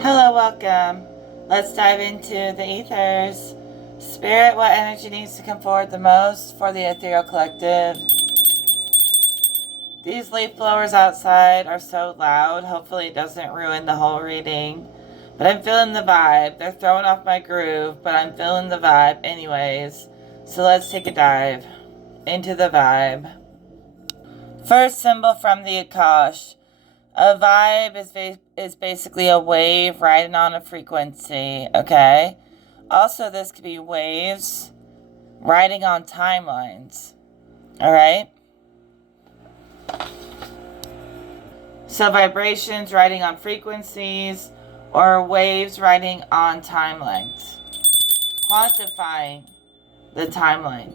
Hello, welcome. Let's dive into the ethers. Spirit, what energy needs to come forward the most for the ethereal collective? These leaf blowers outside are so loud. Hopefully it doesn't ruin the whole reading. But I'm feeling the vibe. They're throwing off my groove, but I'm feeling the vibe anyways. So let's take a dive into the vibe. First symbol from the akash. A vibe is basically a wave riding on a frequency, okay? Also, this could be waves riding on timelines, all right? So vibrations riding on frequencies or waves riding on timelines. Quantifying the timeline.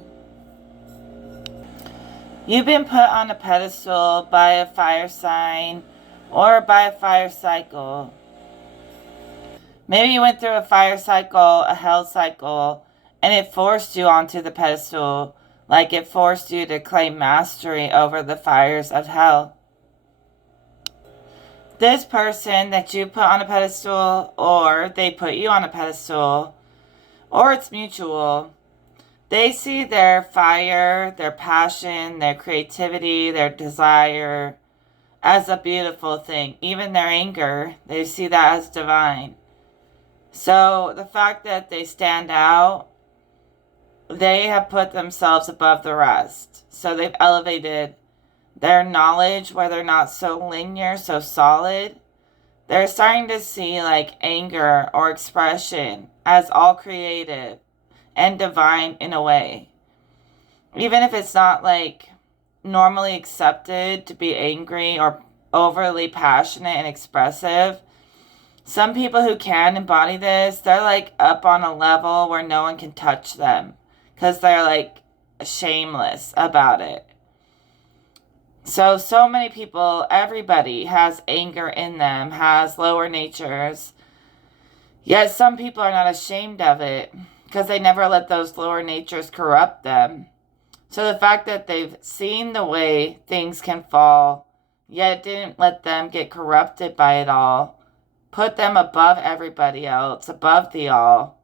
You've been put on a pedestal by a fire sign or by a fire cycle. Maybe you went through a fire cycle, a hell cycle, and it forced you onto the pedestal, like it forced you to claim mastery over the fires of hell. This person that you put on a pedestal, or they put you on a pedestal, or it's mutual, they see their fire, their passion, their creativity, their desire as a beautiful thing. Even their anger, they see that as divine. So the fact that they stand out, they have put themselves above the rest. So they've elevated their knowledge where they're not so linear, so solid. They're starting to see like anger or expression as all creative and divine in a way. Even if it's not like normally accepted to be angry or overly passionate and expressive, some people who can embody this, they're like up on a level where no one can touch them because they're like shameless about it. So many people, everybody has anger in them, has lower natures. Yet some people are not ashamed of it because they never let those lower natures corrupt them. So the fact that they've seen the way things can fall, yet it didn't let them get corrupted by it all, put them above everybody else, above the all.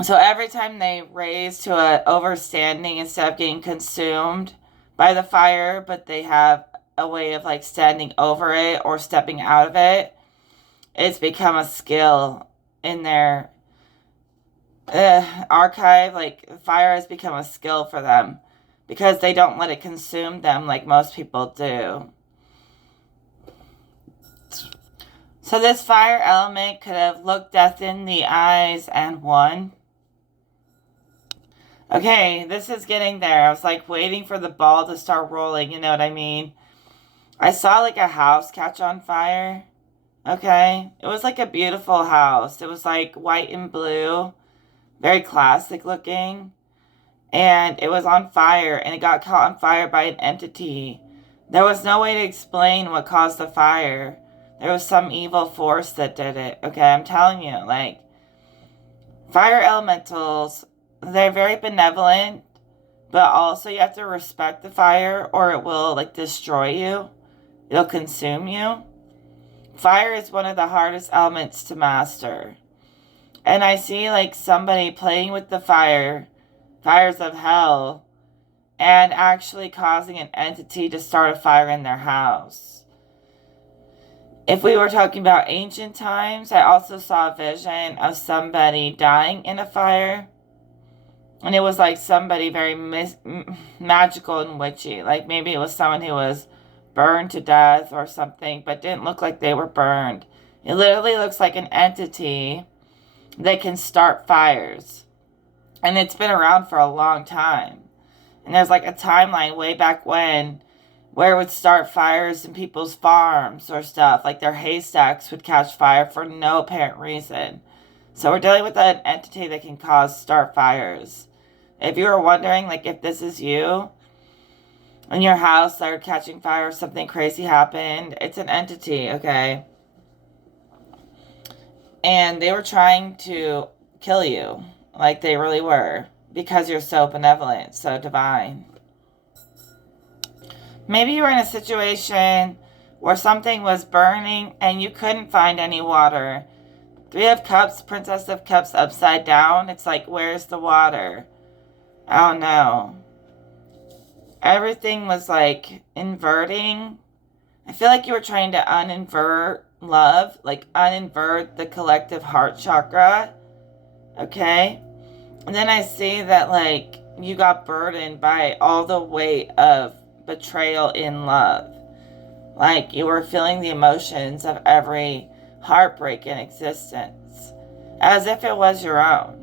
So every time they raise to an overstanding instead of getting consumed by the fire, but they have a way of like standing over it or stepping out of it, it's become a skill in their archive. Like fire has become a skill for them because they don't let it consume them like most people do. So this fire element could have looked death in the eyes and won. Okay, this is getting there. I was like waiting for the ball to start rolling, you know what I mean? I saw like a house catch on fire. Okay, it was like a beautiful house. It was like white and blue, very classic looking. And it was on fire and it got caught on fire by an entity. There was no way to explain what caused the fire. There was some evil force that did it. Okay, I'm telling you, like, fire elementals, they're very benevolent, but also you have to respect the fire or it will like destroy you. It'll consume you. Fire is one of the hardest elements to master. And I see like somebody playing with the fires of hell, and actually causing an entity to start a fire in their house. If we were talking about ancient times, I also saw a vision of somebody dying in a fire. And it was like somebody very magical and witchy. Like maybe it was someone who was burned to death or something, but didn't look like they were burned. It literally looks like an entity that can start fires. And it's been around for a long time. And there's like a timeline way back when where it would start fires in people's farms or stuff. Like their haystacks would catch fire for no apparent reason. So we're dealing with an entity that can start fires. If you were wondering, like, if this is you, and your house started catching fire or something crazy happened, it's an entity, okay? And they were trying to kill you. Like, they really were. Because you're so benevolent, so divine. Maybe you were in a situation where something was burning and you couldn't find any water. Three of Cups, Princess of Cups upside down. It's like, where's the water? I don't know. Everything was like inverting. I feel like you were trying to uninvert love, like uninvert the collective heart chakra. Okay? And then I see that like you got burdened by all the weight of betrayal in love. Like you were feeling the emotions of every heartbreak in existence as if it was your own.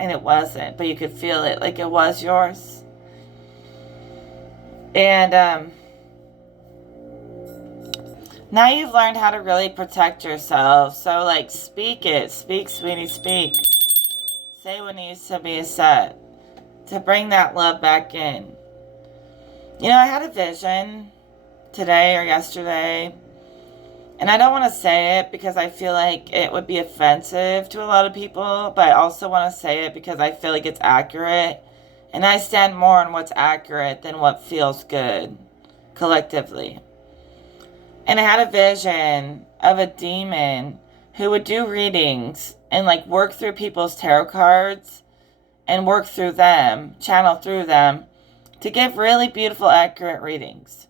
And it wasn't, but you could feel it like it was yours. And now you've learned how to really protect yourself. So like speak it. Speak, sweetie, speak. Say what needs to be said to bring that love back in. You know, I had a vision today or yesterday, and I don't want to say it because I feel like it would be offensive to a lot of people, but I also want to say it because I feel like it's accurate, and I stand more on what's accurate than what feels good collectively. And I had a vision of a demon who would do readings and like work through people's tarot cards and work through them, channel through them to give really beautiful, accurate readings.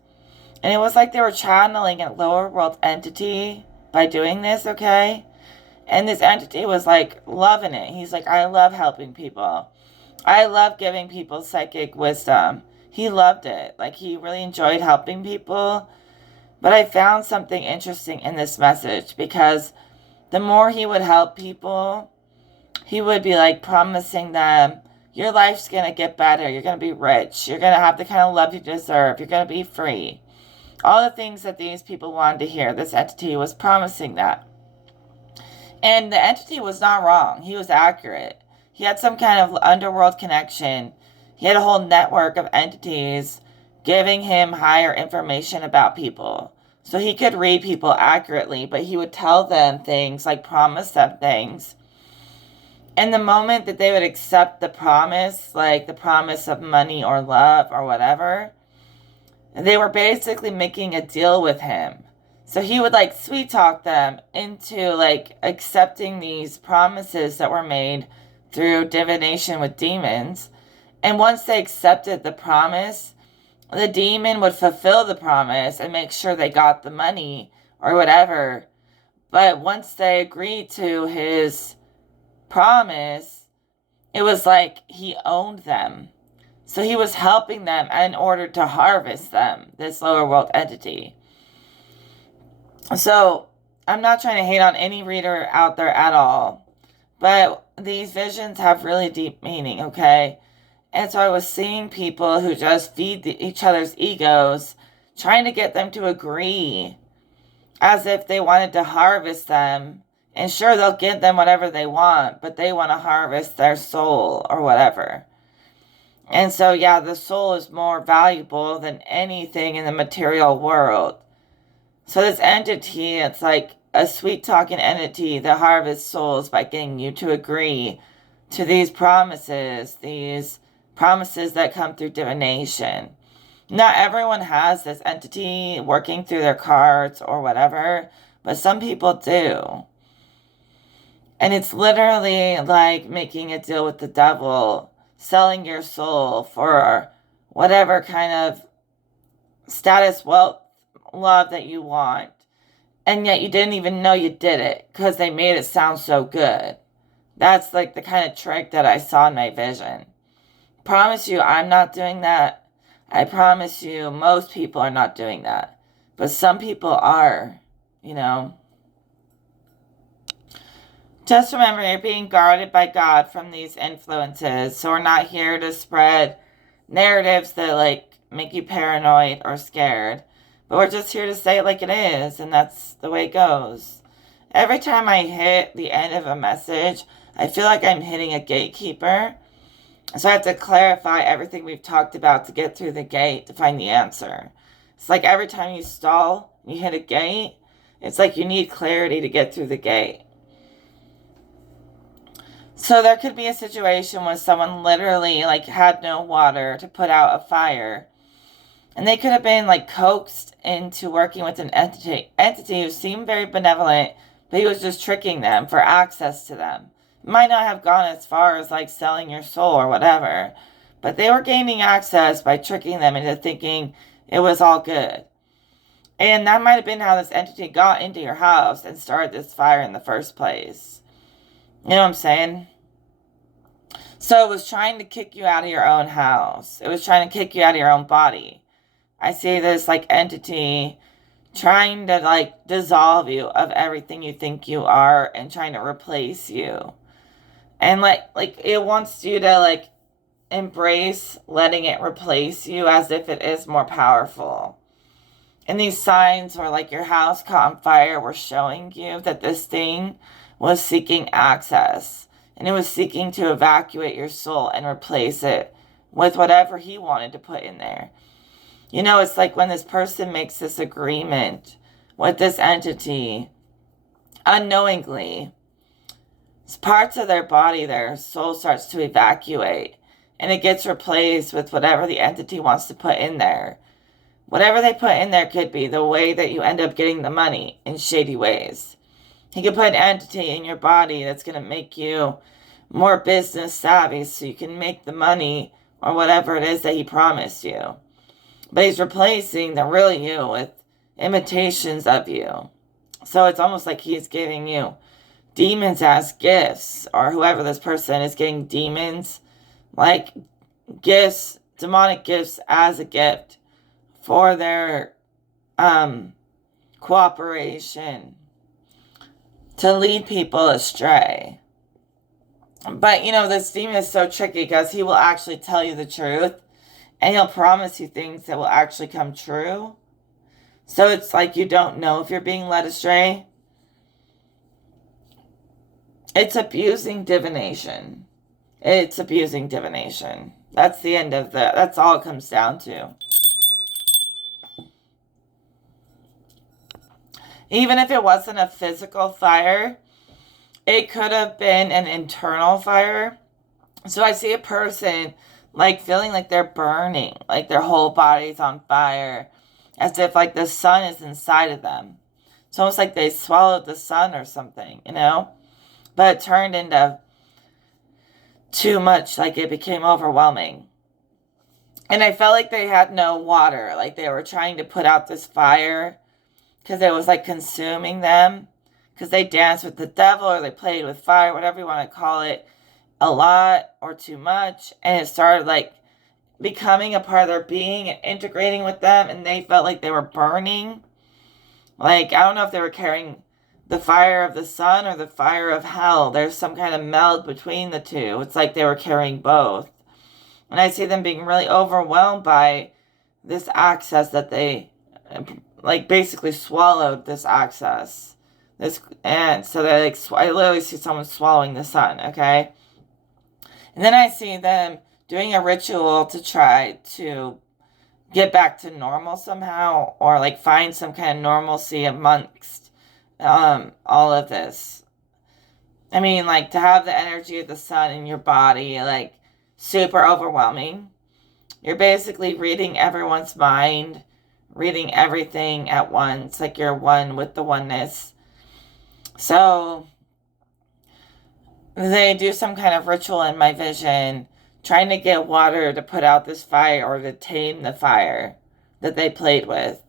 And it was like they were channeling a lower world entity by doing this, okay? And this entity was like loving it. He's like, I love helping people. I love giving people psychic wisdom. He loved it. Like he really enjoyed helping people. But I found something interesting in this message because the more he would help people, he would be like promising them, your life's going to get better. You're going to be rich. You're going to have the kind of love you deserve. You're going to be free. All the things that these people wanted to hear, this entity was promising that. And the entity was not wrong. He was accurate. He had some kind of underworld connection. He had a whole network of entities giving him higher information about people. So he could read people accurately, but he would tell them things, like promise them things. And the moment that they would accept the promise, like the promise of money or love or whatever, they were basically making a deal with him. So he would like sweet talk them into like accepting these promises that were made through divination with demons. And once they accepted the promise, the demon would fulfill the promise and make sure they got the money or whatever. But once they agreed to his promise, it was like he owned them. So he was helping them in order to harvest them, this lower world entity. So I'm not trying to hate on any reader out there at all, but these visions have really deep meaning, okay? And so I was seeing people who just feed each other's egos, trying to get them to agree as if they wanted to harvest them. And sure, they'll give them whatever they want, but they want to harvest their soul or whatever. And so, yeah, the soul is more valuable than anything in the material world. So this entity, it's like a sweet-talking entity that harvests souls by getting you to agree to these promises that come through divination. Not everyone has this entity working through their cards or whatever, but some people do. And it's literally like making a deal with the devil, selling your soul for whatever kind of status, wealth, love that you want. And yet you didn't even know you did it because they made it sound so good. That's like the kind of trick that I saw in my vision. Promise you, I'm not doing that. I promise you, most people are not doing that. But some people are, you know. Just remember, you're being guarded by God from these influences. So we're not here to spread narratives that like make you paranoid or scared. But we're just here to say it like it is. And that's the way it goes. Every time I hit the end of a message, I feel like I'm hitting a gatekeeper. So I have to clarify everything we've talked about to get through the gate to find the answer. It's like every time you stall, you hit a gate, it's like you need clarity to get through the gate. So there could be a situation where someone literally like had no water to put out a fire. And they could have been like coaxed into working with an entity who seemed very benevolent, but he was just tricking them for access to them. It might not have gone as far as like selling your soul or whatever, but they were gaining access by tricking them into thinking it was all good. And that might have been how this entity got into your house and started this fire in the first place. You know what I'm saying? So it was trying to kick you out of your own house. It was trying to kick you out of your own body. I see this like entity trying to like dissolve you of everything you think you are and trying to replace you. And like it wants you to like embrace letting it replace you as if it is more powerful. And these signs where like your house caught on fire were showing you that this thing was seeking access. And it was seeking to evacuate your soul and replace it with whatever he wanted to put in there. You know, it's like when this person makes this agreement with this entity, unknowingly, parts of their body, their soul starts to evacuate. And it gets replaced with whatever the entity wants to put in there. Whatever they put in there could be the way that you end up getting the money in shady ways. He could put an entity in your body that's going to make you more business savvy so you can make the money or whatever it is that he promised you. But he's replacing the real you with imitations of you. So it's almost like he's giving you demons as gifts, or whoever this person is getting demons, like gifts, demonic gifts as a gift for their cooperation to lead people astray. But, you know, this demon is so tricky because he will actually tell you the truth. And he'll promise you things that will actually come true. So it's like you don't know if you're being led astray. It's abusing divination. It's abusing divination. That's the end of that's all it comes down to. Even if it wasn't a physical fire, it could have been an internal fire. So I see a person like feeling like they're burning, like their whole body's on fire, as if like the sun is inside of them. It's almost like they swallowed the sun or something, you know? But it turned into too much, like it became overwhelming. And I felt like they had no water, like they were trying to put out this fire because it was like consuming them, because they danced with the devil or they played with fire, whatever you want to call it, a lot or too much, and it started like becoming a part of their being and integrating with them, and they felt like they were burning. Like, I don't know if they were carrying the fire of the sun or the fire of hell. There's some kind of meld between the two. It's like they were carrying both. And I see them being really overwhelmed by this access that they like basically swallowed this access. And so they like I literally see someone swallowing the sun, okay? And then I see them doing a ritual to try to get back to normal somehow, or like find some kind of normalcy amongst all of this. I mean, like, to have the energy of the sun in your body, like, super overwhelming. You're basically reading everyone's mind, reading everything at once, like you're one with the oneness. So they do some kind of ritual in my vision, trying to get water to put out this fire or to tame the fire that they played with.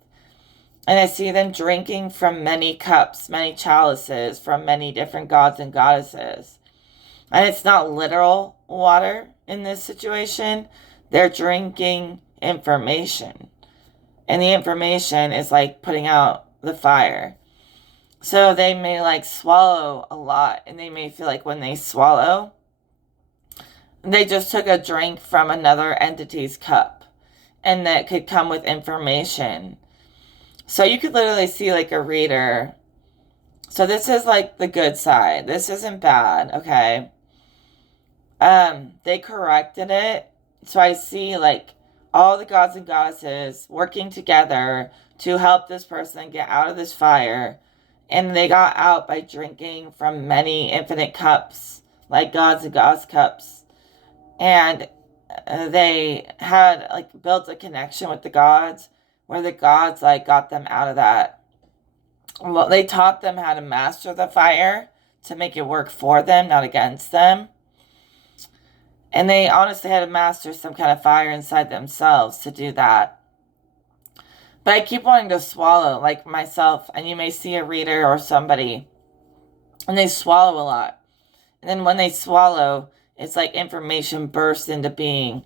And I see them drinking from many cups, many chalices, from many different gods and goddesses. And it's not literal water in this situation. They're drinking information. And the information is like putting out the fire. So they may like swallow a lot, and they may feel like when they swallow, they just took a drink from another entity's cup, and that could come with information. So you could literally see like a reader. So this is like the good side. This isn't bad, okay? They corrected it. So I see like all the gods and goddesses working together to help this person get out of this fire. And they got out by drinking from many infinite cups, like gods and goddess cups. And they had like built a connection with the gods where the gods like got them out of that. Well, they taught them how to master the fire to make it work for them, not against them. And they honestly had to master some kind of fire inside themselves to do that. But I keep wanting to swallow, like myself, and you may see a reader or somebody, and they swallow a lot. And then when they swallow, it's like information bursts into being.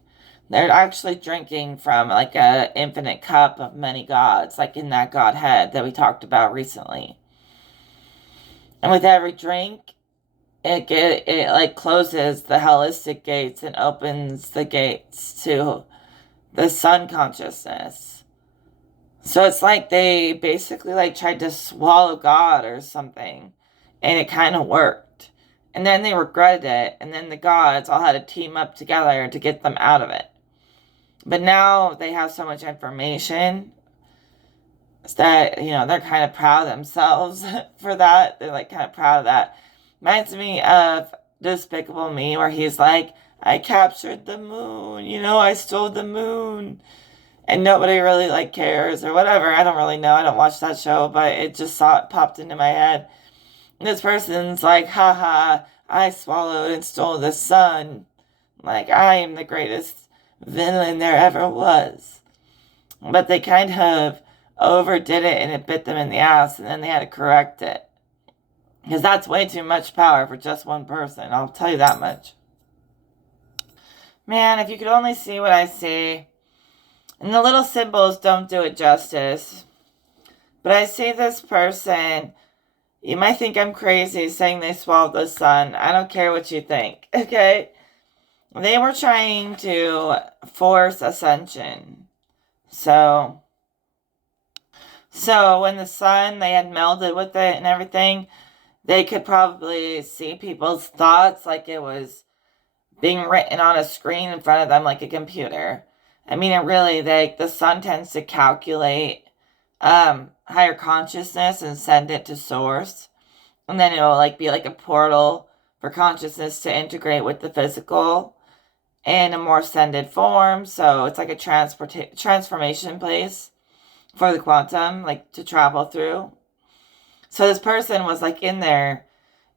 They're actually drinking from like a infinite cup of many gods, like in that Godhead that we talked about recently. And with every drink, it like closes the holistic gates and opens the gates to the sun consciousness. So it's like they basically like tried to swallow God or something, and it kind of worked. And then they regretted it, and then the gods all had to team up together to get them out of it. But now they have so much information that, you know, they're kind of proud of themselves for that. They're like kind of proud of that. Reminds me of Despicable Me, where he's like, I captured the moon, you know, I stole the moon. And nobody really like cares or whatever. I don't really know. I don't watch that show, but it just popped into my head. And this person's like, haha, I swallowed and stole the sun. Like, I am the greatest villain there ever was. But they kind of overdid it and it bit them in the ass, and then they had to correct it. Because that's way too much power for just one person. I'll tell you that much. Man, if you could only see what I see. And the little symbols don't do it justice. But I see this person. You might think I'm crazy saying they swallowed the sun. I don't care what you think, okay? They were trying to force ascension. So when the sun, they had melded with it and everything, they could probably see people's thoughts like it was being written on a screen in front of them like a computer. I mean, it really, the sun tends to calculate higher consciousness and send it to source. And then it'll like be like a portal for consciousness to integrate with the physical in a more ascended form. So it's like a transformation place for the quantum, like to travel through. So this person was like in there,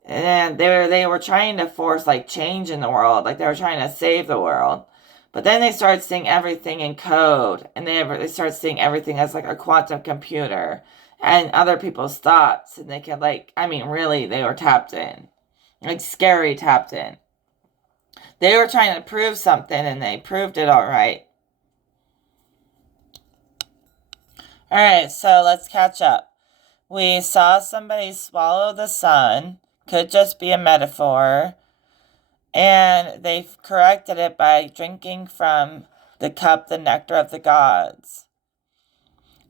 and they were trying to force like change in the world, like they were trying to save the world. But then they started seeing everything in code, and they started seeing everything as like a quantum computer and other people's thoughts, and they could like, I mean, really, they were tapped in, like scary tapped in. They were trying to prove something, and they proved it all right. All right, so let's catch up. We saw somebody swallow the sun, could just be a metaphor. And they've corrected it by drinking from the cup, the nectar of the gods.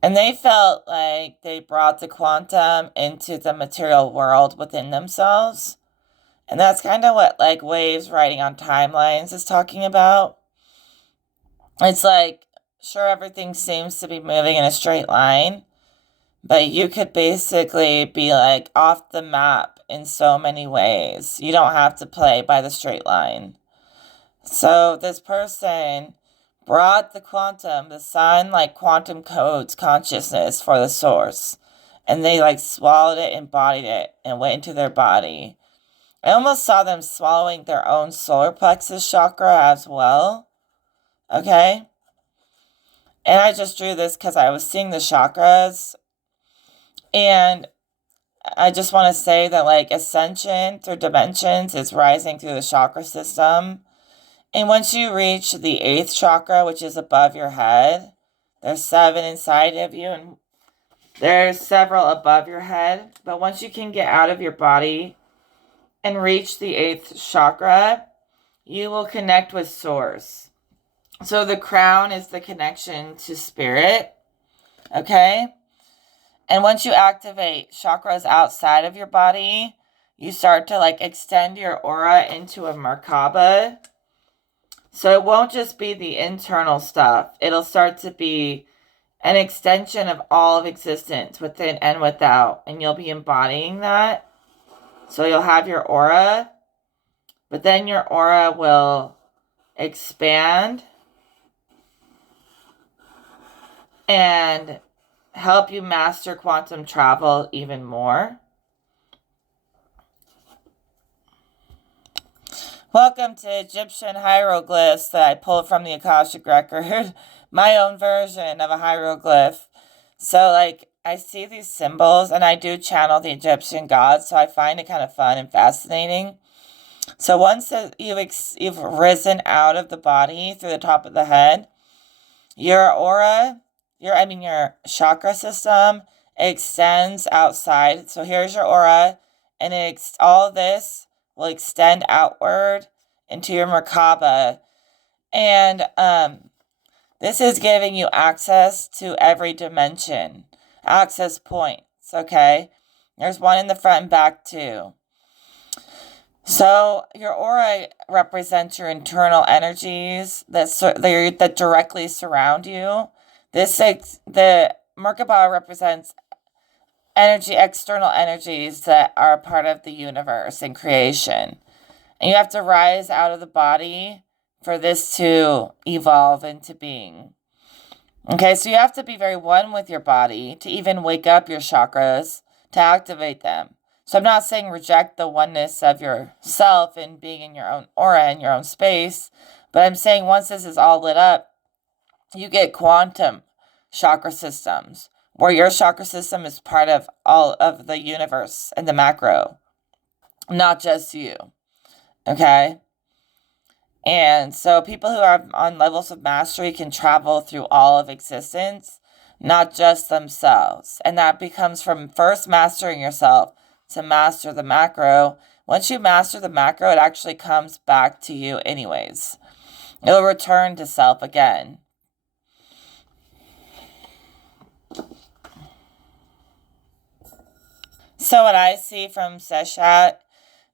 And they felt like they brought the quantum into the material world within themselves. And that's kind of what like Waves writing on timelines is talking about. It's like, sure, everything seems to be moving in a straight line, but you could basically be like off the map in so many ways. You don't have to play by the straight line. So this person brought the quantum, the sun, like quantum codes consciousness for the source. And they like swallowed it, embodied it, and went into their body. I almost saw them swallowing their own solar plexus chakra as well. Okay? And I just drew this because I was seeing the chakras. And I just want to say that like ascension through dimensions is rising through the chakra system. And once you reach the 8th chakra, which is above your head, there's 7 inside of you and there's several above your head. But once you can get out of your body and reach the 8th chakra, you will connect with source. So the crown is the connection to spirit. Okay? And once you activate chakras outside of your body, you start to like extend your aura into a merkaba. So it won't just be the internal stuff. It'll start to be an extension of all of existence within and without. And you'll be embodying that. So you'll have your aura. But then your aura will expand, and help you master quantum travel even more. Welcome to Egyptian hieroglyphs that I pulled from the Akashic record, my own version of a hieroglyph. So, like, I see these symbols, and I do channel the Egyptian gods, so I find it kind of fun and fascinating. So once you've risen out of the body through the top of the head, your aura, your chakra system extends outside. So here's your aura, and all this will extend outward into your merkaba. And this is giving you access to every dimension, access points, okay? There's one in the front and back too. So your aura represents your internal energies that directly surround you. The Merkaba represents external energies that are part of the universe and creation. And you have to rise out of the body for this to evolve into being. Okay, so you have to be very one with your body to even wake up your chakras, to activate them. So I'm not saying reject the oneness of yourself and being in your own aura and your own space, but I'm saying once this is all lit up, you get quantum chakra systems, where your chakra system is part of all of the universe and the macro, not just you. Okay? And so people who are on levels of mastery can travel through all of existence, not just themselves. And that becomes from first mastering yourself to master the macro. Once you master the macro, it actually comes back to you anyways. It'll return to self again. So what I see from Seshat,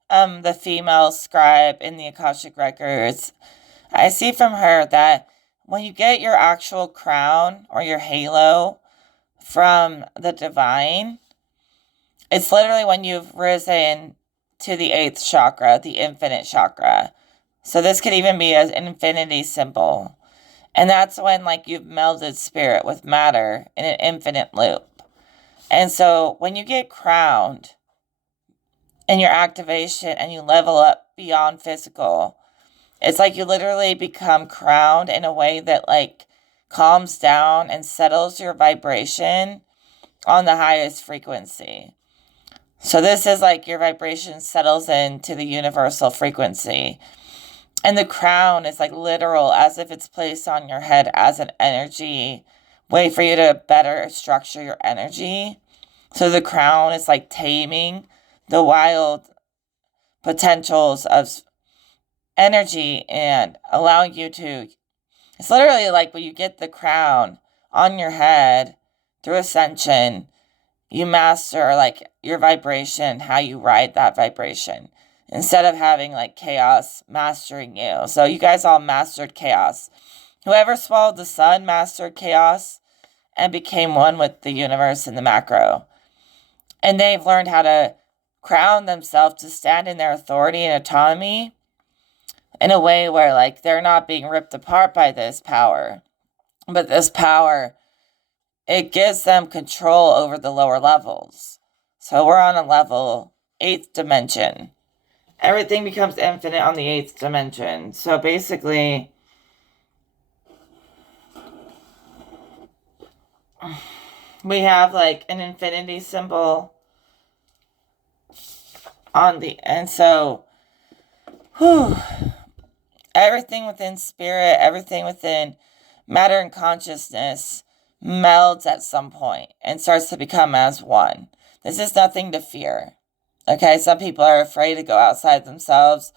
the female scribe in the Akashic records, I see from her that when you get your actual crown or your halo from the divine, it's literally when you've risen to the 8th chakra, the infinite chakra. So this could even be an infinity symbol. And that's when you've melded spirit with matter in an infinite loop. And so when you get crowned in your activation and you level up beyond physical, it's like you literally become crowned in a way that calms down and settles your vibration on the highest frequency. So this is your vibration settles into the universal frequency. And the crown is literal, as if it's placed on your head as an energy way for you to better structure your energy. So the crown is taming the wild potentials of energy and allowing you to, it's literally when you get the crown on your head through ascension, you master your vibration, how you ride that vibration, instead of having chaos mastering you. So you guys all mastered chaos. Whoever swallowed the sun mastered chaos and became one with the universe and the macro. And they've learned how to crown themselves to stand in their authority and autonomy in a way where they're not being ripped apart by this power. But this power, it gives them control over the lower levels. So we're on a level 8th dimension. Everything becomes infinite on the 8th dimension. So basically, we have an infinity symbol on the, and so, everything within spirit, everything within matter and consciousness melds at some point and starts to become as one. This is nothing to fear. Okay, some people are afraid to go outside themselves,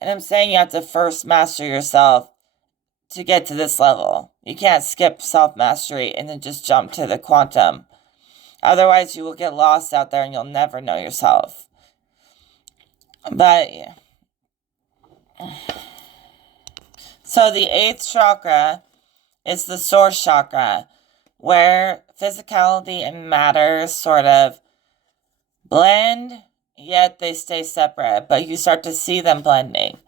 and I'm saying you have to first master yourself to get to this level. You can't skip self-mastery and then just jump to the quantum. Otherwise, you will get lost out there and you'll never know yourself. But, yeah. So the 8th chakra is the source chakra, where physicality and matter sort of blend, yet they stay separate, but you start to see them blending.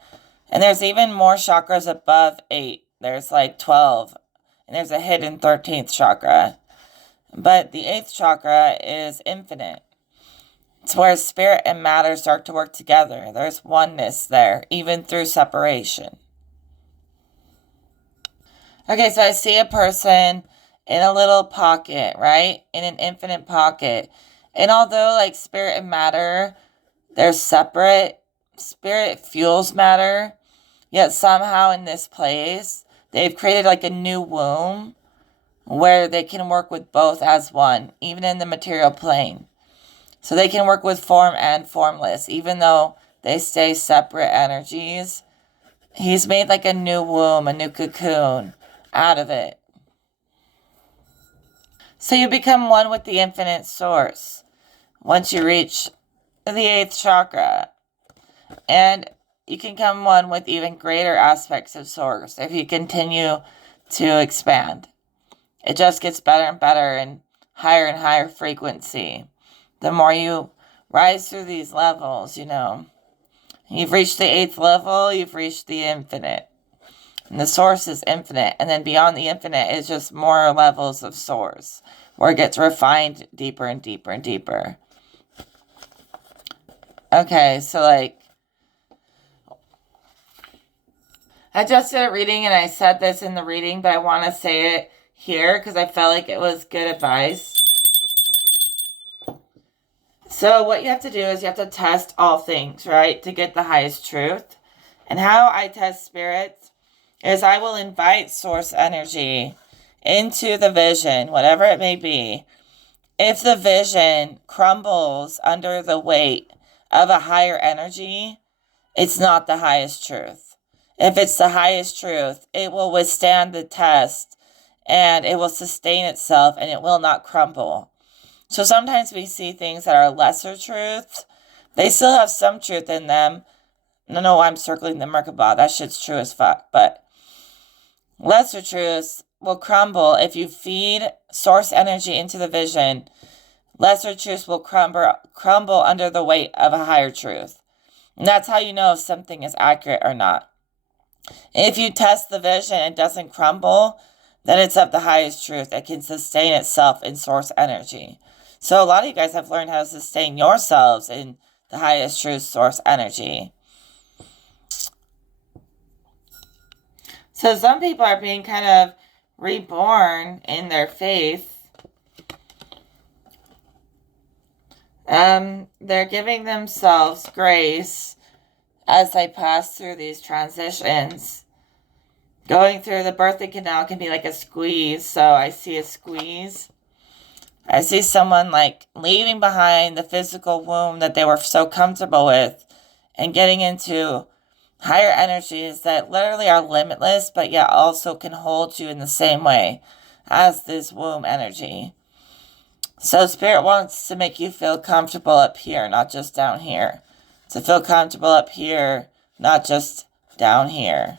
And there's even more chakras above 8. There's like 12. And there's a hidden 13th chakra. But the 8th chakra is infinite. It's where spirit and matter start to work together. There's oneness there, even through separation. Okay, so I see a person in a little pocket, right? In an infinite pocket. And although, like, spirit and matter, they're separate, spirit fuels matter, yet somehow in this place, they've created like a new womb where they can work with both as one, even in the material plane. So they can work with form and formless, even though they stay separate energies. He's made like a new womb, a new cocoon out of it. So you become one with the infinite source once you reach the 8th chakra. And you can come one with even greater aspects of source if you continue to expand. It just gets better and better and higher frequency. The more you rise through these levels, You've reached the 8th level, you've reached the infinite. And the source is infinite. And then beyond the infinite is just more levels of source, where it gets refined deeper and deeper and deeper. Okay, so I just did a reading and I said this in the reading, but I want to say it here because I felt like it was good advice. So what you have to do is you have to test all things, right? To get the highest truth. And how I test spirits is I will invite source energy into the vision, whatever it may be. If the vision crumbles under the weight of a higher energy, it's not the highest truth. If it's the highest truth, it will withstand the test and it will sustain itself and it will not crumble. So sometimes we see things that are lesser truths. They still have some truth in them. No, I'm circling the merkabas. That shit's true as fuck. But lesser truths will crumble if you feed source energy into the vision. Lesser truths will crumble under the weight of a higher truth. And that's how you know if something is accurate or not. If you test the vision and it doesn't crumble, then it's of the highest truth. It can sustain itself in source energy. So a lot of you guys have learned how to sustain yourselves in the highest truth source energy. So some people are being kind of reborn in their faith. They're giving themselves grace as they pass through these transitions. Going through the birthing canal can be like a squeeze. So I see a squeeze. I see someone like leaving behind the physical womb that they were so comfortable with and getting into higher energies that literally are limitless, but yet also can hold you in the same way as this womb energy. So Spirit wants to make you feel comfortable up here, not just down here. To feel comfortable up here, not just down here.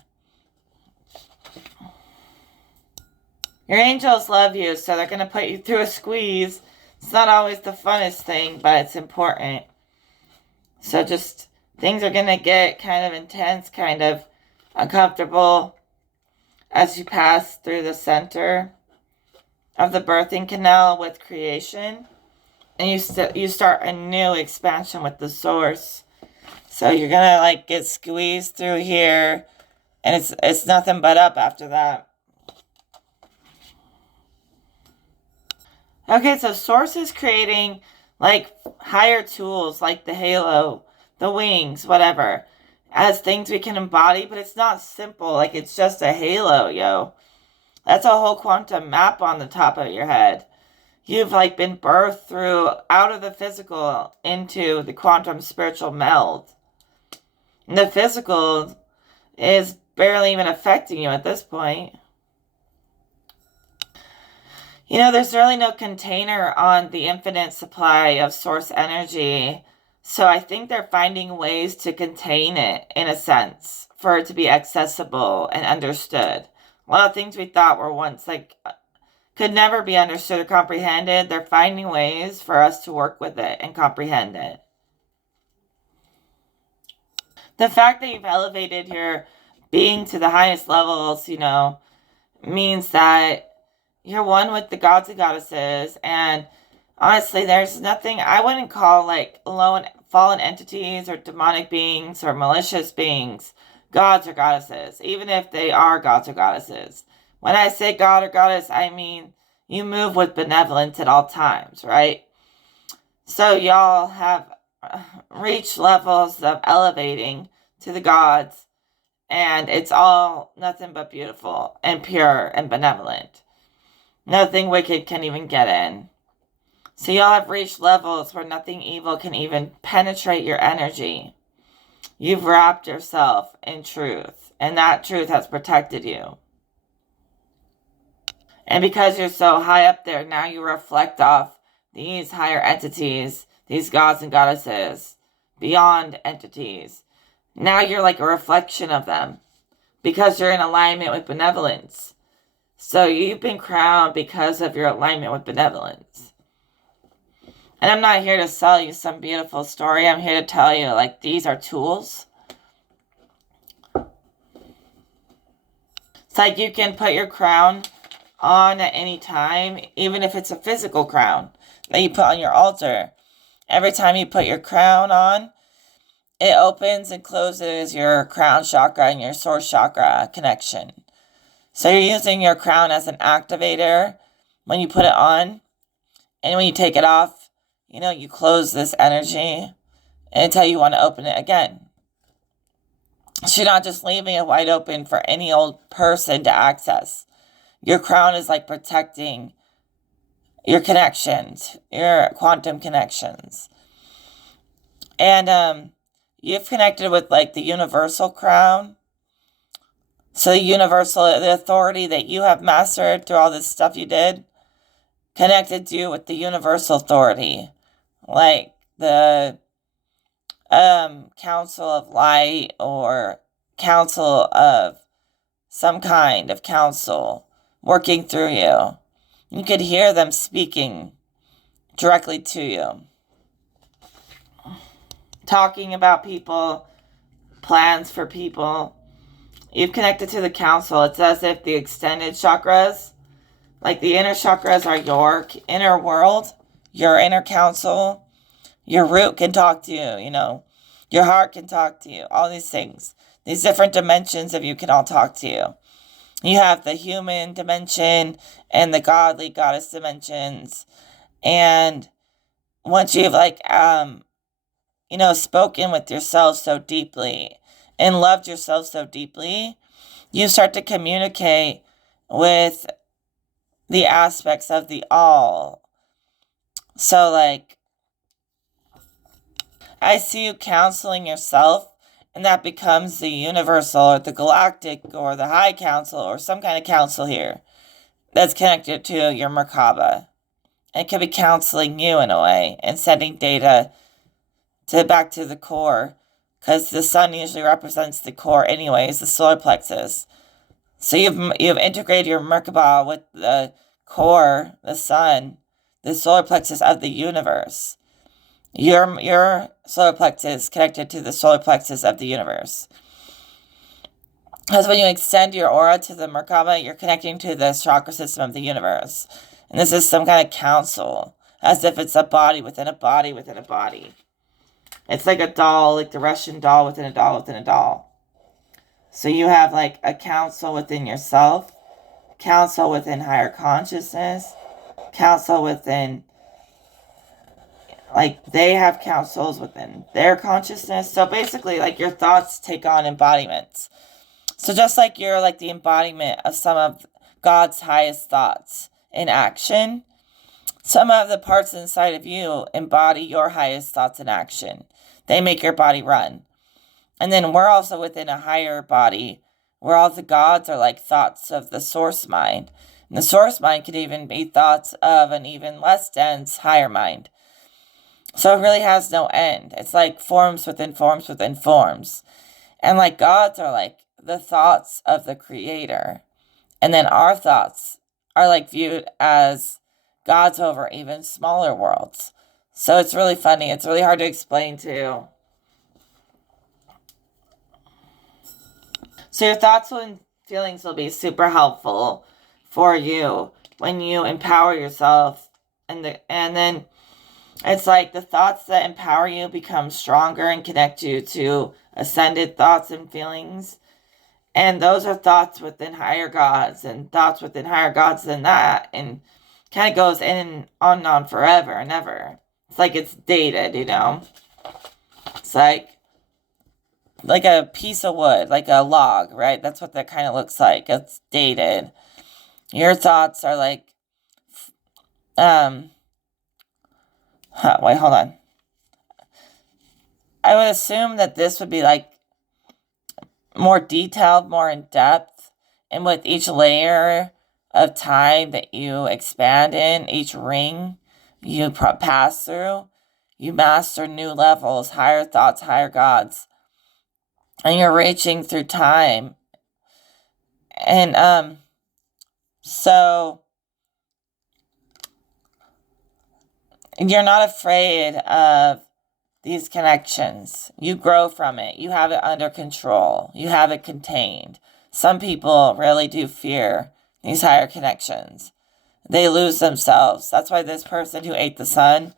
Your angels love you, so they're going to put you through a squeeze. It's not always the funnest thing, but it's important. So just things are going to get kind of intense, kind of uncomfortable as you pass through the center of the birthing canal with creation. And you start a new expansion with the source. So you're going to get squeezed through here, and it's nothing but up after that. Okay, so source is creating higher tools like the halo, the wings, whatever, as things we can embody, but it's not simple. It's just a halo, yo. That's a whole quantum map on the top of your head. You've been birthed through out of the physical into the quantum spiritual meld. And the physical is barely even affecting you at this point. There's really no container on the infinite supply of source energy. So I think they're finding ways to contain it, in a sense, for it to be accessible and understood. A lot of things we thought were once, could never be understood or comprehended. They're finding ways for us to work with it and comprehend it. The fact that you've elevated your being to the highest levels, means that you're one with the gods and goddesses. And honestly, there's nothing I wouldn't call like low fallen entities or demonic beings or malicious beings gods or goddesses, even if they are gods or goddesses. When I say god or goddess, I mean you move with benevolence at all times, right? So y'all have reached levels of elevating to the gods, and it's all nothing but beautiful and pure and benevolent. Nothing wicked can even get in. So y'all have reached levels where nothing evil can even penetrate your energy. You've wrapped yourself in truth, and that truth has protected you. And because you're so high up there, now you reflect off these higher entities, these gods and goddesses, beyond entities. Now you're like a reflection of them because you're in alignment with benevolence. So you've been crowned because of your alignment with benevolence. And I'm not here to sell you some beautiful story. I'm here to tell you, like, these are tools. It's like you can put your crown on at any time, even if it's a physical crown that you put on your altar. Every time you put your crown on, it opens and closes your crown chakra and your source chakra connection. So you're using your crown as an activator when you put it on. And when you take it off, you close this energy until you want to open it again. So you're not just leaving it wide open for any old person to access. Your crown is like protecting your connections, your quantum connections. And you've connected with like the universal crown. So the authority that you have mastered through all this stuff you did, connected you with the universal authority. Like the council of light or council of some kind of council working through you. You could hear them speaking directly to you. Talking about people, plans for people. You've connected to the council. It's as if the extended chakras, like the inner chakras, are your inner world, your inner council. Your root can talk to you, Your heart can talk to you. All these things. These different dimensions of you can all talk to you. You have the human dimension and the godly goddess dimensions. And once you've spoken with yourself so deeply and loved yourself so deeply, you start to communicate with the aspects of the all. So I see you counseling yourself, and that becomes the universal or the galactic or the high council or some kind of council here that's connected to your merkaba. It could be counseling you in a way and sending data back to the core, because the sun usually represents the core anyways, the solar plexus. So you've integrated your merkaba with the core, the sun, the solar plexus of the universe. Your solar plexus connected to the solar plexus of the universe. Because when you extend your aura to the merkaba, you're connecting to the chakra system of the universe. And this is some kind of council, as if it's a body within a body within a body. It's like a doll, like the Russian doll within a doll within a doll. So you have like a council within yourself, council within higher consciousness, council within, like they have councils within their consciousness. So basically, like your thoughts take on embodiments. So just like you're like the embodiment of some of God's highest thoughts in action, some of the parts inside of you embody your highest thoughts in action. They make your body run. And then we're also within a higher body where all the gods are like thoughts of the source mind. And the source mind could even be thoughts of an even less dense higher mind. So it really has no end. It's like forms within forms within forms. And like gods are like the thoughts of the creator. And then our thoughts are like viewed as gods over even smaller worlds. So it's really funny. It's really hard to explain to So your thoughts and feelings will be super helpful for you when you empower yourself. And then it's like the thoughts that empower you become stronger and connect you to ascended thoughts and feelings. And those are thoughts within higher gods and thoughts within higher gods than that. And kind of goes in and on forever and ever. It's like it's dated, you know? It's like a piece of wood, like a log, right? That's what that kind of looks like. It's dated. Your thoughts are like, wait, hold on. I would assume that this would be like more detailed, more in depth, and with each layer of time that you expand in, each ring you pass through, you master new levels, higher thoughts, higher gods, and you're reaching through time. And so you're not afraid of these connections. You grow from it. You have it under control. You have it contained. Some people really do fear these higher connections. They lose themselves. That's why this person who ate the sun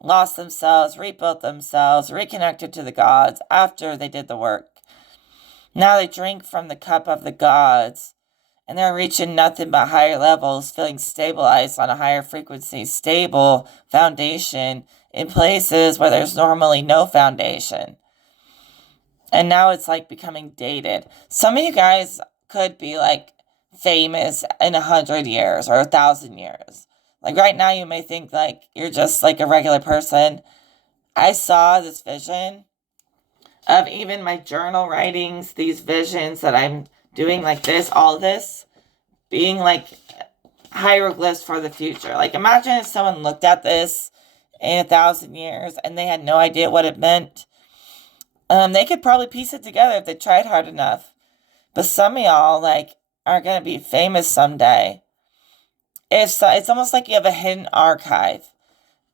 lost themselves, rebuilt themselves, reconnected to the gods after they did the work. Now they drink from the cup of the gods, and they're reaching nothing but higher levels, feeling stabilized on a higher frequency, stable foundation in places where there's normally no foundation. And now it's like becoming dated. Some of you guys could be like famous in 100 years or 1,000 years. Like right now you may think like you're just like a regular person. I saw this vision of even my journal writings, these visions that I'm doing like this, all this, being like hieroglyphs for the future. Like imagine if someone looked at this in 1,000 years and they had no idea what it meant. They could probably piece it together if they tried hard enough. But some of y'all like are going to be famous someday. It's almost like you have a hidden archive,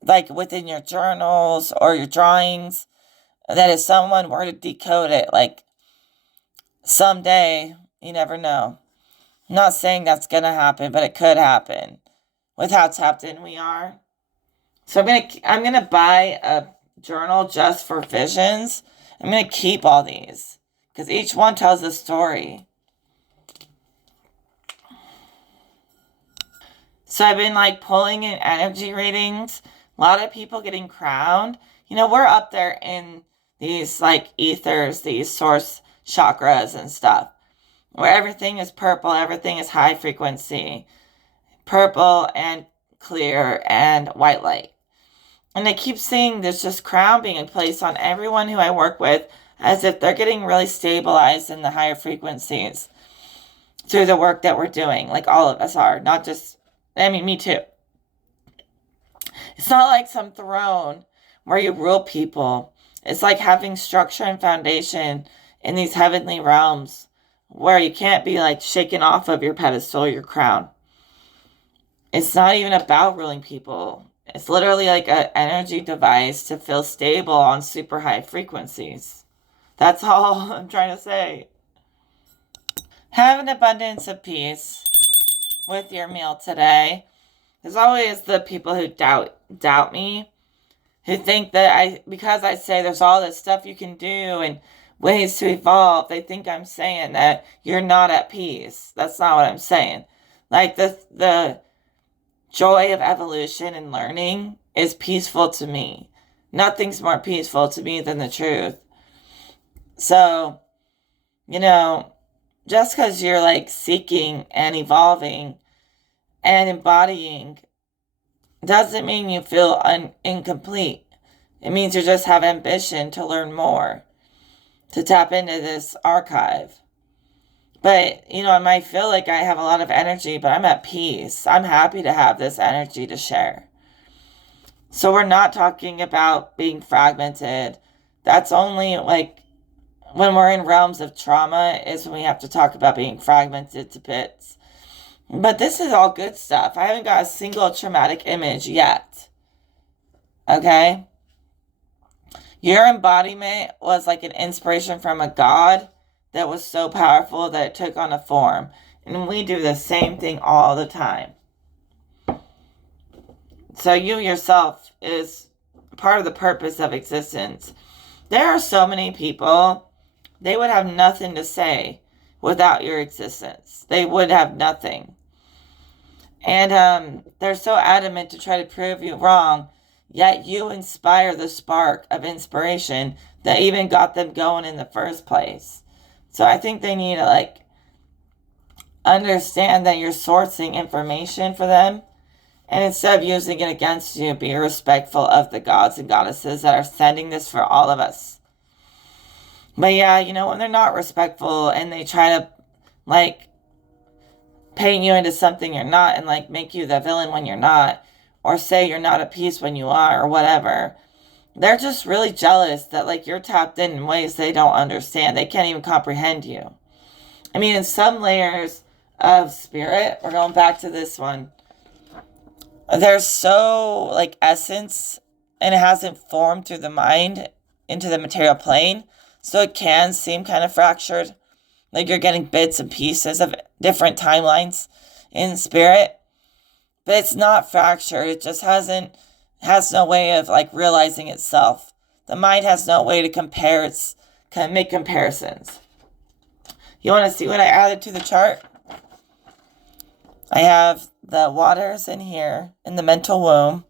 like within your journals or your drawings, that if someone were to decode it, like someday, you never know. I'm not saying that's going to happen, but it could happen with how tapped in we are. So I'm gonna buy a journal just for visions. I'm going to keep all these because each one tells a story. So I've been like pulling in energy readings. A lot of people getting crowned. You know, we're up there in these like ethers, these source chakras and stuff, where everything is purple, everything is high frequency, purple and clear and white light. And I keep seeing there's just crown being placed on everyone who I work with as if they're getting really stabilized in the higher frequencies through the work that we're doing. Like all of us are, not just, I mean, me too. It's not like some throne where you rule people. It's like having structure and foundation in these heavenly realms where you can't be like shaken off of your pedestal, your crown. It's not even about ruling people. It's literally like an energy device to feel stable on super high frequencies. That's all I'm trying to say. Have an abundance of peace with your meal today. There's always the people who doubt me, who think that because I say there's all this stuff you can do and ways to evolve, they think I'm saying that you're not at peace. That's not what I'm saying. Like the joy of evolution and learning is peaceful to me. Nothing's more peaceful to me than the truth. So, you know, just because you're like seeking and evolving and embodying doesn't mean you feel incomplete. It means you just have ambition to learn more, to tap into this archive. But, you know, I might feel like I have a lot of energy, but I'm at peace. I'm happy to have this energy to share. So we're not talking about being fragmented. That's only like when we're in realms of trauma is when we have to talk about being fragmented to bits. But this is all good stuff. I haven't got a single traumatic image yet. Okay? Your embodiment was like an inspiration from a god that was so powerful that it took on a form. And we do the same thing all the time. So you yourself is part of the purpose of existence. There are so many people, they would have nothing to say without your existence. They would have nothing. And they're so adamant to try to prove you wrong, yet you inspire the spark of inspiration that even got them going in the first place. So I think they need to understand that you're sourcing information for them. And instead of using it against you, be respectful of the gods and goddesses that are sending this for all of us. But yeah, when they're not respectful and they try to paint you into something you're not and make you the villain when you're not, or say you're not at peace when you are, or whatever, they're just really jealous that you're tapped in ways they don't understand. They can't even comprehend you. I mean, in some layers of spirit, we're going back to this one, there's so essence, and it hasn't formed through the mind into the material plane, so it can seem kind of fractured, you're getting bits and pieces of different timelines in spirit, but it's not fractured. It just has no way of realizing itself. The mind has no way to compare make comparisons. You want to see what I added to the chart? I have the waters in here, in the mental womb.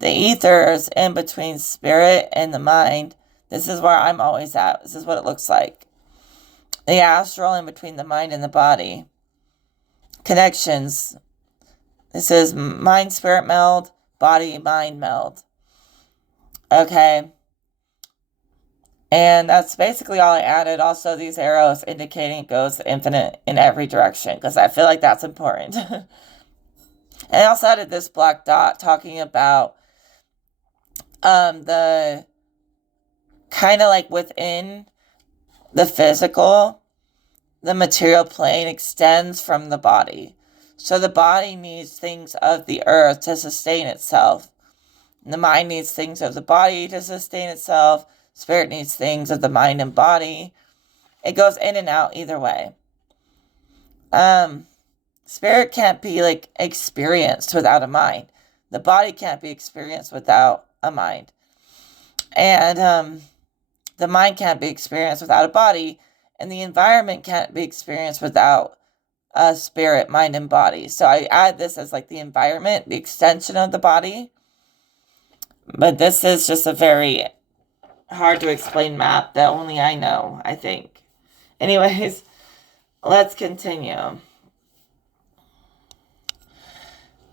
The ethers in between spirit and the mind. This is where I'm always at. This is what it looks like. The astral in between the mind and the body. Connections. This is mind-spirit meld, body-mind meld. Okay. And that's basically all I added. Also, these arrows indicating it goes infinite in every direction, because I feel like that's important. And I also added this black dot talking about the kind of within the physical, the material plane extends from the body. So the body needs things of the earth to sustain itself. And the mind needs things of the body to sustain itself. Spirit needs things of the mind and body. It goes in and out either way. Spirit can't be experienced without a mind. The body can't be experienced without a mind. And the mind can't be experienced without a body. And the environment can't be experienced without a spirit, mind, and body. So I add this as the environment, the extension of the body. But this is just a very hard to explain map that only I know, I think. Anyways, let's continue.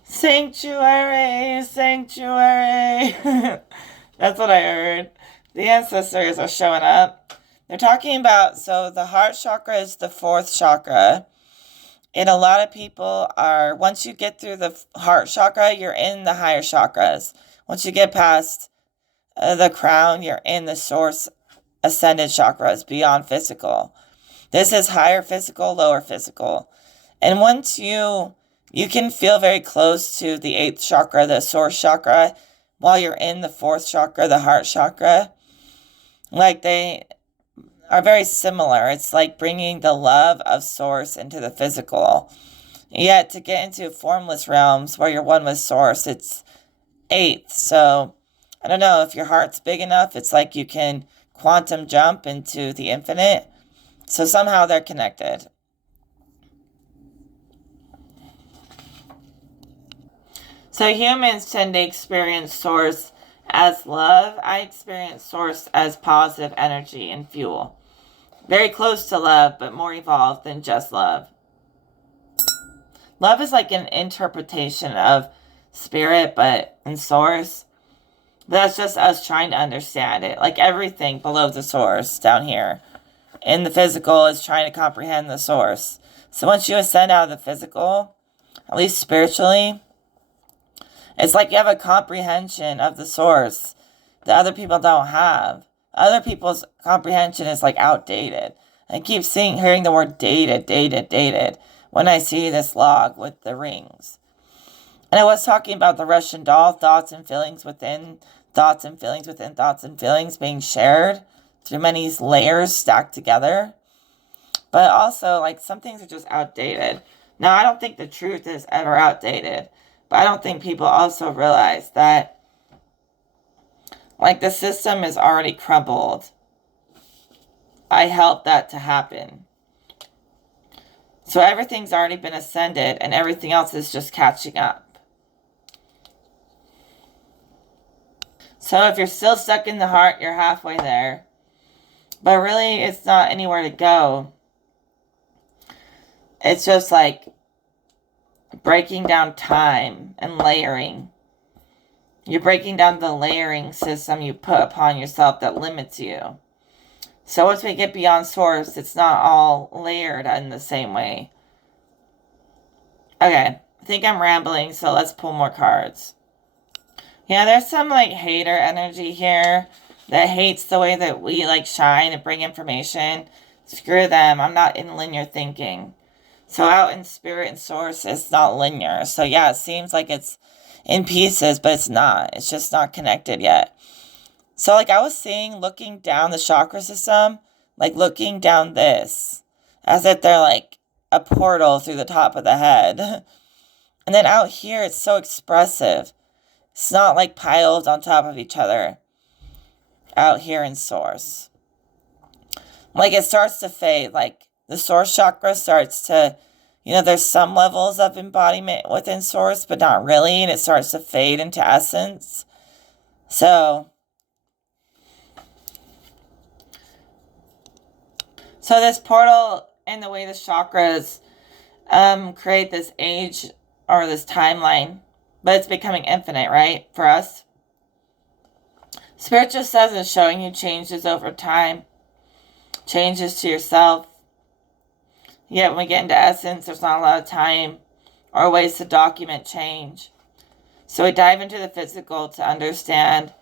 Sanctuary, sanctuary. That's what I heard. The ancestors are showing up. They're talking about, so the heart chakra is the fourth chakra. And a lot of people are, once you get through the heart chakra, you're in the higher chakras. Once you get past the crown, you're in the source ascended chakras beyond physical. This is higher physical, lower physical. And once you can feel very close to the 8th chakra, the source chakra, while you're in the 4th chakra, the heart chakra. They are very similar. It's bringing the love of source into the physical. Yet to get into formless realms where you're one with source, it's 8th. So I don't know if your heart's big enough. It's you can quantum jump into the infinite. So somehow they're connected. So humans tend to experience source as love. I experience source as positive energy and fuel. Very close to love, but more evolved than just love. Love is an interpretation of spirit, but in source. But that's just us trying to understand it. Everything below the source down here in the physical is trying to comprehend the source. So once you ascend out of the physical, at least spiritually, it's you have a comprehension of the source that other people don't have. Other people's comprehension is outdated. I keep hearing the word dated when I see this log with the rings. And I was talking about the Russian doll, thoughts and feelings within thoughts and feelings within thoughts and feelings being shared through many layers stacked together. But also, like, some things are just outdated. Now, I don't think the truth is ever outdated. But I don't think people also realize that, like, the system is already crumbled. I helped that to happen. So everything's already been ascended and everything else is just catching up. So if you're still stuck in the heart, you're halfway there. But really, it's not anywhere to go. It's just like breaking down time and layering. You're breaking down the layering system you put upon yourself that limits you. So once we get beyond source, it's not all layered in the same way. Okay, I think I'm rambling, so let's pull more cards. Yeah, there's some like hater energy here that hates the way that we like shine and bring information. Screw them. I'm not in linear thinking. So out in spirit and source, it's not linear. So yeah, it seems like it's in pieces, but it's not. It's just not connected yet. So like I was seeing, looking down the chakra system, like looking down this, as if they're like a portal through the top of the head. And then out here, it's so expressive. It's not like piled on top of each other. Out here in source. Like it starts to fade. Like the source chakra starts to, there's some levels of embodiment within source, but not really. And it starts to fade into essence. So this portal and the way the chakras create this age or this timeline, but it's becoming infinite, right? For us. Spirit just says it's showing you changes over time. Changes to yourself. Yet when we get into essence, there's not a lot of time or ways to document change. So we dive into the physical to understand,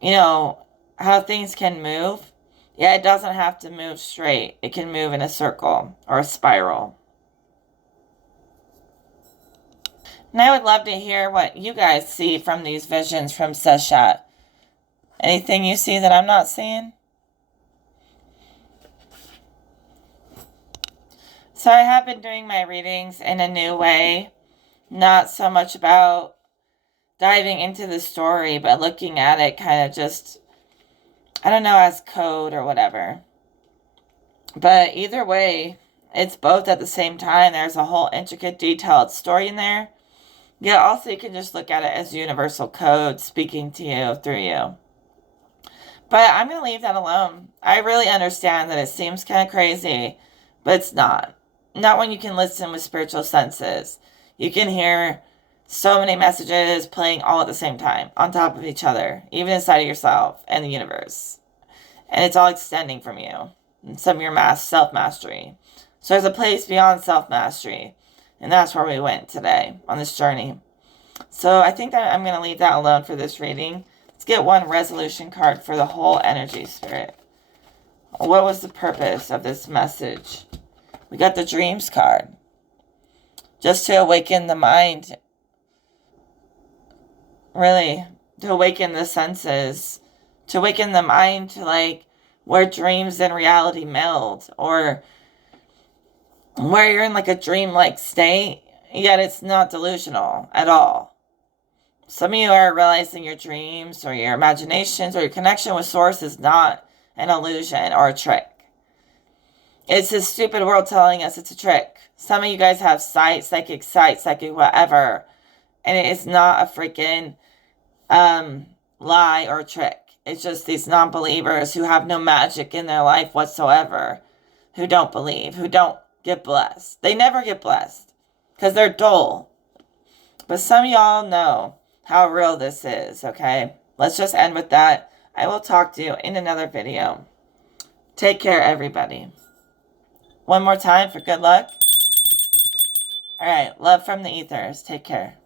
how things can move. Yeah, it doesn't have to move straight. It can move in a circle or a spiral. And I would love to hear what you guys see from these visions from Seshat. Anything you see that I'm not seeing? So I have been doing my readings in a new way. Not so much about diving into the story, but looking at it kind of just, I don't know, as code or whatever. But either way, it's both at the same time. There's a whole intricate, detailed story in there. Yeah, also you can just look at it as universal code speaking to you through you. But I'm going to leave that alone. I really understand that it seems kind of crazy, but it's not. Not when you can listen with spiritual senses. You can hear so many messages playing all at the same time, on top of each other, even inside of yourself and the universe. And it's all extending from you. And some of your self-mastery. So there's a place beyond self-mastery. And that's where we went today on this journey. So I think that I'm going to leave that alone for this reading. Let's get one resolution card for the whole energy spirit. What was the purpose of this message? We got the dreams card. Just to awaken the mind. Really. To awaken the senses. To awaken the mind to like where dreams and reality meld. Or where you're in like a dream-like state. Yet it's not delusional at all. Some of you are realizing your dreams or your imaginations or your connection with source is not an illusion or a trick. It's this stupid world telling us it's a trick. Some of you guys have psychic, whatever. And it is not a freaking lie or trick. It's just these non-believers who have no magic in their life whatsoever. Who don't believe. Who don't get blessed. They never get blessed. Because they're dull. But some of y'all know how real this is, okay? Let's just end with that. I will talk to you in another video. Take care, everybody. One more time for good luck. All right, love from the ethers. Take care.